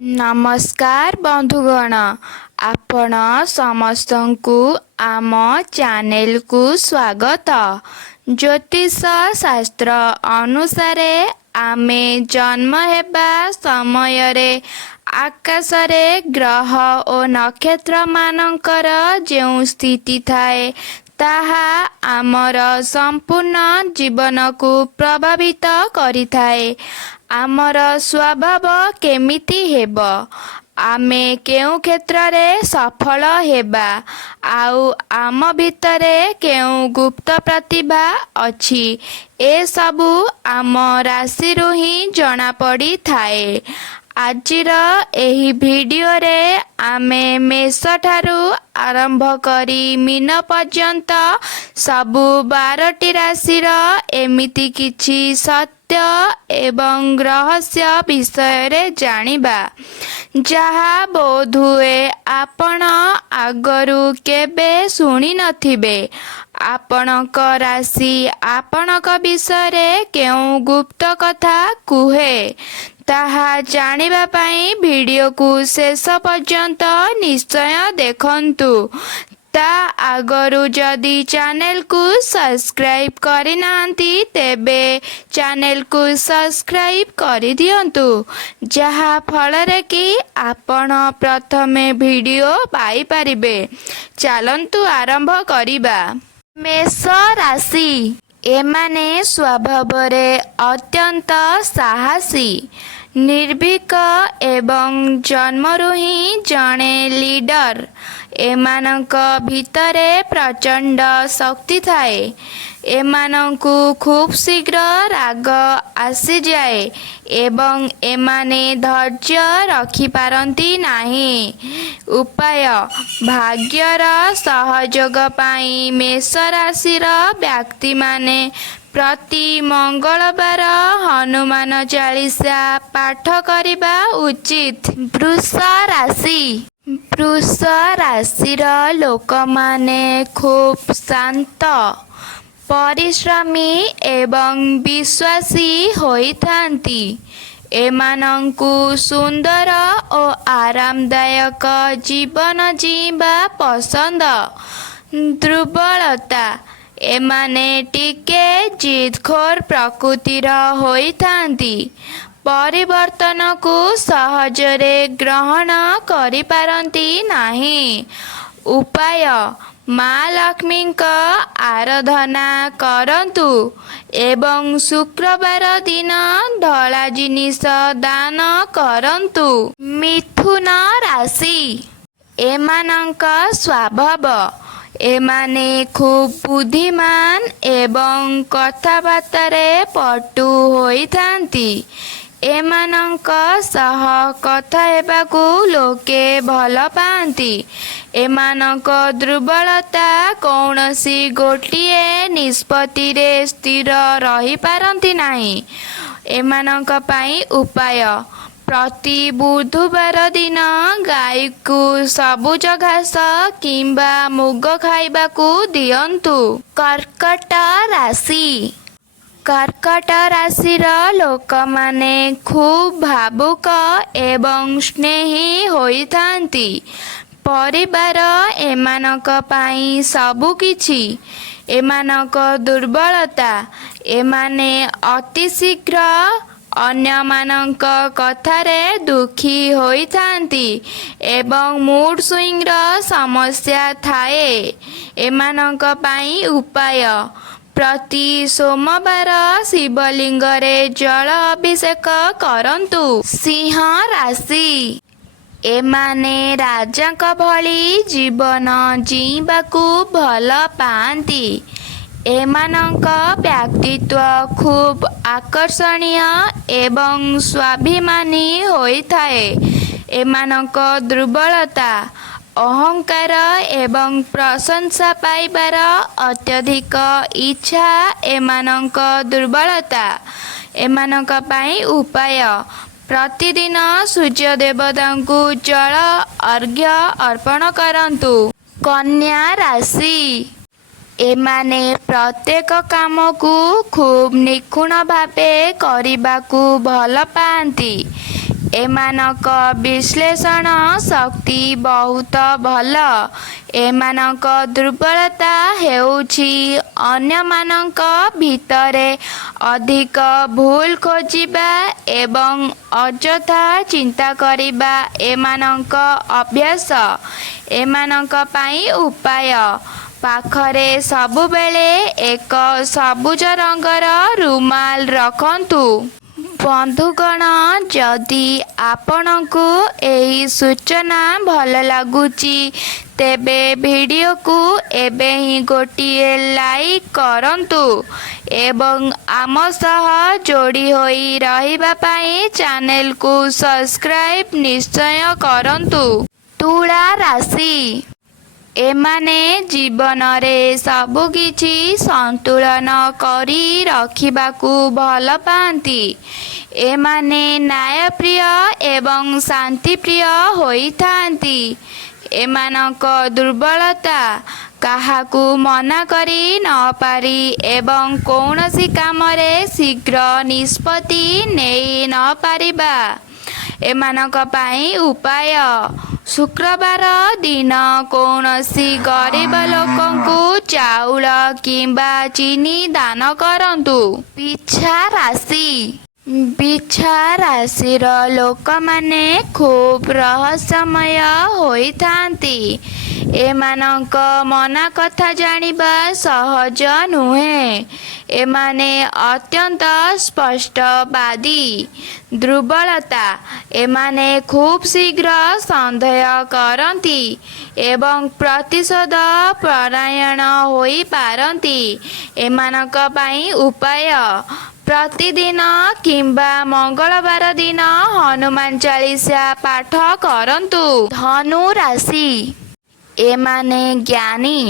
नमस्कार बंधुगण आपण समस्तंकु आम चैनल को स्वागत। ज्योतिष शास्त्र अनुसार आमे जन्म हेबा समय रे आकाशरे ग्रह और नक्षत्र मानकर जो स्थिति थाए ताहा आमर संपूर्ण जीवन को प्रभावित करिथाए। आमर स्वभाव केमिति हेब, आमे केउ क्षेत्र रे सफल हेबा, आउ आम भितरे केउ गुप्त प्रतिभा अछि, ए सबु आम राशि रु ही जना पड़ी थाए। आजिर एही वीडियो रे आमे मेष ठारू आरंभ करी मीन पर्यंत सबु 12टी राशि एमिति किछि सत्य एवं रहस्य विषय रे जानिबा, जहा बोधुए आपण आगरू केबे सुनी नथिबे। आपणक राशि आपणक विषय रे केउ गुप्त कथा कुहे ताहा जानिबा पाई वीडियो को शेष पर्यंत निश्चय देखंतु। ता आगरू जदि चैनल को सब्सक्राइब करि नांती तेबे चैनल को सब्सक्राइब करि दियंतु, जहा फलरे कि आपण प्रथमे वीडियो पाई परिबे। चलंतु आरंभ करिबा। मेष राशि एमाने स्वभाव रे अत्यंत साहसी, निर्भीक एवं जन्मरु ही जणे लीडर। एमानक भितरे प्रचंड शक्ति थाए। एमानंकु खूब शीघ्र राग आसी जाए एवं एमाने धैर्य रखी पारंती नाही। उपाय भाग्यर सहयोग पाई मेष राशिर व्यक्ति माने प्रति मंगलवार हनुमान चालीसा पाठ करिबा उचित। वृष राशिर लोक माने खूब शांत, परिश्रमी एवं विश्वासी होइथांती। एमानंकु सुंदर और आरामदायक जीवन जीवा पसंद। दुर्बलता एमाने टिके जिदखोर प्रकृतिर होइथांती। परिवर्तन को सहजरे ग्रहण करि पारंती नाही। उपाय माँ लक्ष्मी का आराधना करंतु एवं शुक्रवार दिन धला जिनिस दान करंतु। मिथुन राशि एमानंक स्वभाव एमाने खूब बुद्धिमान एवं कथाबार्तारे पटु होइथांती। एमानंक सह कथा हेबाकु लोके भल पांती। एमानंक दुर्बलता कौनसी गोटिए निष्पत्ति रे स्थिर रही पारंती नाही। एमानंक पाई उपाय प्रति बुधवार दिन गाय को सबुज घास किंबा मुग खाइबाकू दियंतु। कर्कट राशिर लोक माने खूब भावुक एवं स्नेही होइथांती। परिवार एमानक पाई सबु किछि। एमानक दुर्बलता एमाने अति शीघ्र अन्य मानक कथारे दुखी होइथांती एवं मूड स्विंग समस्या थाए। एमानक पाई उपाय प्रति सोमवार शिवलिंग रे जल अभिषेक करंतु। सिंह राशि एमाने राजाक भली जीवन जीवाकू भल पांती। एमानंक व्यक्तित्व खूब आकर्षणीय एवं स्वाभिमानी होइथाए। एमानंक दुर्बलता अहंकार एवं प्रशंसा पाइबार अत्यधिक इच्छा एमानंक दुर्बलता। एमानंक पाई उपाय प्रतिदिन सूर्य देवतांकु जल अर्घ्य अर्पण करंतु। कन्या राशि एमाने प्रत्येक काम को खूब निखुण भावे करने भल पाती। ଏମାନଙ୍କ ବିଶ୍ଳେଷଣ ଶକ୍ତି ବହୁତ ଭଲ। ଏମାନଙ୍କ ଦୁର୍ବଳତା ହେଉଛି ଅନ୍ୟମାନଙ୍କ ଭିତରେ ଅଧିକ ଭୁଲ ଖୋଜିବା ଏବଂ ଅଯଥା ଚିନ୍ତା କରିବା ଏମାନଙ୍କ ଅଭ୍ୟାସ। ଏମାନଙ୍କ ପାଇଁ ଉପାୟ: ପାଖରେ ସବୁବେଳେ ଏକ ସବୁଜ ରଙ୍ଗର ରୁମାଲ ରଖନ୍ତୁ। ବନ୍ଧୁଗଣ, ଯଦି ଆପଣଙ୍କୁ ଏହି ସୂଚନା ଭଲ ଲାଗୁଛି ତେବେ ଭିଡ଼ିଓକୁ ଏବେ ହିଁ ଗୋଟିଏ ଲାଇକ୍ କରନ୍ତୁ ଏବଂ ଆମ ସହ ଯୋଡ଼ି ହୋଇ ରହିବା ପାଇଁ ଚ୍ୟାନେଲକୁ ସବସ୍କ୍ରାଇବ୍ ନିଶ୍ଚୟ କରନ୍ତୁ। ତୁଳା ରାଶି: ଏମାନେ ଜୀବନରେ ସବୁକିଛି ସନ୍ତୁଳନ କରି ରଖିବାକୁ ଭଲ ପାଆନ୍ତି। ଏମାନେ ନ୍ୟାୟପ୍ରିୟ ଏବଂ ଶାନ୍ତିପ୍ରିୟ ହୋଇଥାନ୍ତି। ଏମାନଙ୍କ ଦୁର୍ବଳତା: କାହାକୁ ମନା କରି ନପାରି ଏବଂ କୌଣସି କାମରେ ଶୀଘ୍ର ନିଷ୍ପତ୍ତି ନେଇ ନପାରିବା। ଏମାନଙ୍କ ପାଇଁ ଉପାୟ: ଶୁକ୍ରବାର ଦିନ କୌଣସି ଗରିବ ଲୋକଙ୍କୁ ଚାଉଳ କିମ୍ବା ଚିନି ଦାନ କରନ୍ତୁ। ବିଛା ରାଶି: ବିଛା ରାଶିର ଲୋକମାନେ ଖୁବ୍ ରହସ୍ୟମୟ ହୋଇଥାନ୍ତି। ଏମାନଙ୍କ ମନ କଥା ଜାଣିବା ସହଜ ନୁହେଁ। ଏମାନେ ଅତ୍ୟନ୍ତ ସ୍ପଷ୍ଟବାଦୀ। ଦୁର୍ବଳତା: ଏମାନେ ଖୁବ୍ ଶୀଘ୍ର ସନ୍ଦେହ କରନ୍ତି ଏବଂ ପ୍ରତିଶୋଧ ପରାୟଣ ହୋଇପାରନ୍ତି। ଏମାନଙ୍କ ପାଇଁ ଉପାୟ: ପ୍ରତିଦିନ କିମ୍ବା ମଙ୍ଗଳବାର ଦିନ ହନୁମାନ ଚାଳିଶା ପାଠ କରନ୍ତୁ। ଧନୁ ରାଶି: ଏମାନେ ଜ୍ଞାନୀ,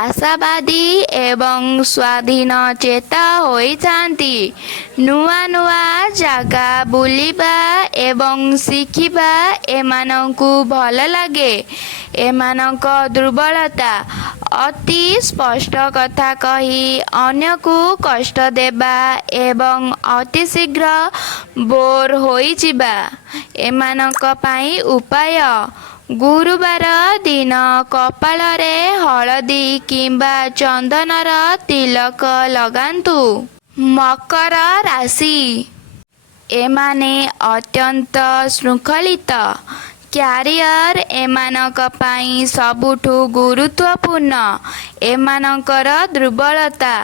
ଆଶାବାଦୀ ଏବଂ ସ୍ୱାଧୀନଚେତା ହୋଇଥାନ୍ତି। ନୂଆ ନୂଆ ଜାଗା ବୁଲିବା ଏବଂ ଶିଖିବା ଏମାନଙ୍କୁ ଭଲ ଲାଗେ। ଏମାନଙ୍କ ଦୁର୍ବଳତା: ଅତି ସ୍ପଷ୍ଟ କଥା କହି ଅନ୍ୟକୁ କଷ୍ଟ ଦେବା ଏବଂ ଅତିଶୀଘ୍ର ବୋର୍ ହୋଇଯିବା। ଏମାନଙ୍କ ପାଇଁ ଉପାୟ: ଗୁରୁବାର ଦିନ କପାଳରେ ହଳଦୀ କିମ୍ବା ଚନ୍ଦନର ତିଲକ ଲଗାନ୍ତୁ। ମକର ରାଶି: ଏମାନେ ଅତ୍ୟନ୍ତ ଶୃଙ୍ଖଳିତ। କ୍ୟାରିୟର ଏମାନଙ୍କ ପାଇଁ ସବୁଠୁ ଗୁରୁତ୍ୱପୂର୍ଣ୍ଣ। ଏମାନଙ୍କର ଦୁର୍ବଳତା: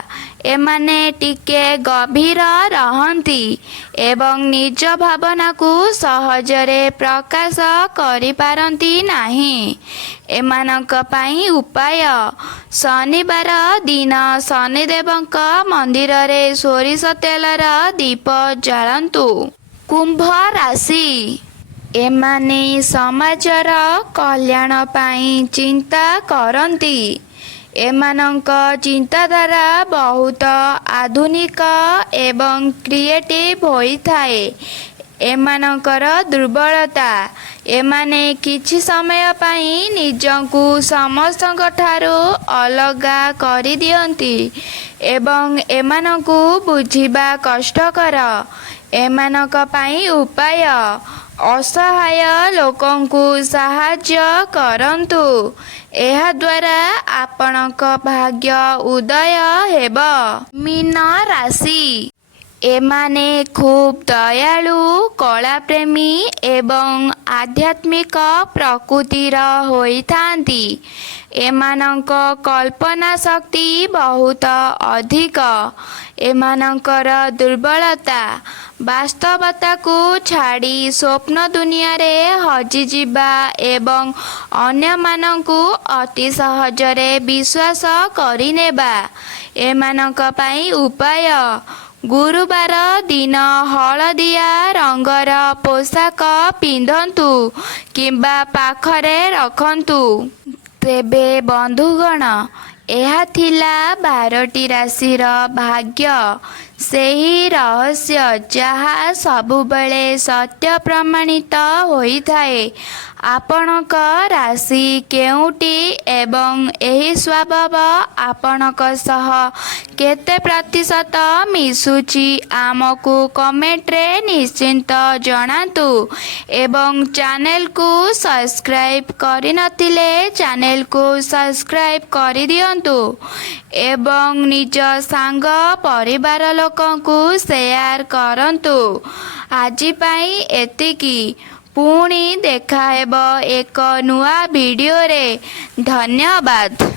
ଏମାନେ ଟିକେ ଗମ୍ଭୀର ରହନ୍ତି ଏବଂ ନିଜ ଭାବନାକୁ ସହଜରେ ପ୍ରକାଶ କରିପାରନ୍ତି ନାହିଁ। ଏମାନଙ୍କ ପାଇଁ ଉପାୟ: ଶନିବାର ଦିନ ଶନିଦେବଙ୍କ ମନ୍ଦିରରେ ସୋରିଷ ତେଲର ଦୀପ ଜାଳନ୍ତୁ। କୁମ୍ଭ ରାଶି: ଏମାନେ ସମାଜର କଲ୍ୟାଣ ପାଇଁ ଚିନ୍ତା କରନ୍ତି। ଏମାନଙ୍କ ଚିନ୍ତାଧାରା ବହୁତ ଆଧୁନିକ ଏବଂ କ୍ରିଏଟିଭ୍ ହୋଇଥାଏ। ଏମାନଙ୍କର ଦୁର୍ବଳତା: ଏମାନେ କିଛି ସମୟ ପାଇଁ ନିଜକୁ ସମସ୍ତଙ୍କଠାରୁ ଅଲଗା କରିଦିଅନ୍ତି ଏବଂ ଏମାନଙ୍କୁ ବୁଝିବା କଷ୍ଟକର। ଏମାନଙ୍କ ପାଇଁ ଉପାୟ: ଅସହାୟ ଲୋକଙ୍କୁ ସାହାଯ୍ୟ କରନ୍ତୁ। ଏହାଦ୍ୱାରା ଆପଣଙ୍କ ଭାଗ୍ୟ ଉଦୟ ହେବ। ମୀନ ରାଶି: ଏମାନେ ଖୁବ୍ ଦୟାଳୁ, କଳାପ୍ରେମୀ ଏବଂ ଆଧ୍ୟାତ୍ମିକ ପ୍ରକୃତିର ହୋଇଥାନ୍ତି। ଏମାନଙ୍କ କଳ୍ପନା ଶକ୍ତି ବହୁତ ଅଧିକ। ଏମାନଙ୍କର ଦୁର୍ବଳତା: ବାସ୍ତବତାକୁ ଛାଡ଼ି ସ୍ୱପ୍ନ ଦୁନିଆରେ ହଜିଯିବା ଏବଂ ଅନ୍ୟମାନଙ୍କୁ ଅତି ସହଜରେ ବିଶ୍ୱାସ କରିନେବା। ଏମାନଙ୍କ ପାଇଁ ଉପାୟ: ଗୁରୁବାର ଦିନ ହଳଦିଆ ରଙ୍ଗର ପୋଷାକ ପିନ୍ଧନ୍ତୁ କିମ୍ବା ପାଖରେ ରଖନ୍ତୁ। ତେବେ ବନ୍ଧୁଗଣ, ଏହା ଥିଲା 12ଟି ରାଶିର ଭାଗ୍ୟ। ସେହି ରହସ୍ୟ ଯାହା ସବୁବେଳେ ସତ୍ୟ ପ୍ରମାଣିତ ହୋଇଥାଏ। ଆପଣଙ୍କ ରାଶି କେଉଁଠି ଏବଂ ଏହି ସ୍ୱଭାବ ଆପଣଙ୍କ ସହ କେତେ ପ୍ରତିଶତ ମିଶୁଛି ଆମକୁ କମେଣ୍ଟରେ ନିଶ୍ଚିନ୍ତ ଜଣାନ୍ତୁ ଏବଂ ଚ୍ୟାନେଲକୁ ସବସ୍କ୍ରାଇବ୍ କରିନଥିଲେ ଚ୍ୟାନେଲକୁ ସବସ୍କ୍ରାଇବ୍ କରିଦିଅନ୍ତୁ ଏବଂ ନିଜ ସାଙ୍ଗ ପରିବାର ଲୋକଙ୍କୁ ସେୟାର କରନ୍ତୁ। ଆଜି ପାଇଁ ଏତିକି। ପୁଣି ଦେଖାହେବ ଏକ ନୂଆ ଭିଡ଼ିଓରେ। ଧନ୍ୟବାଦ।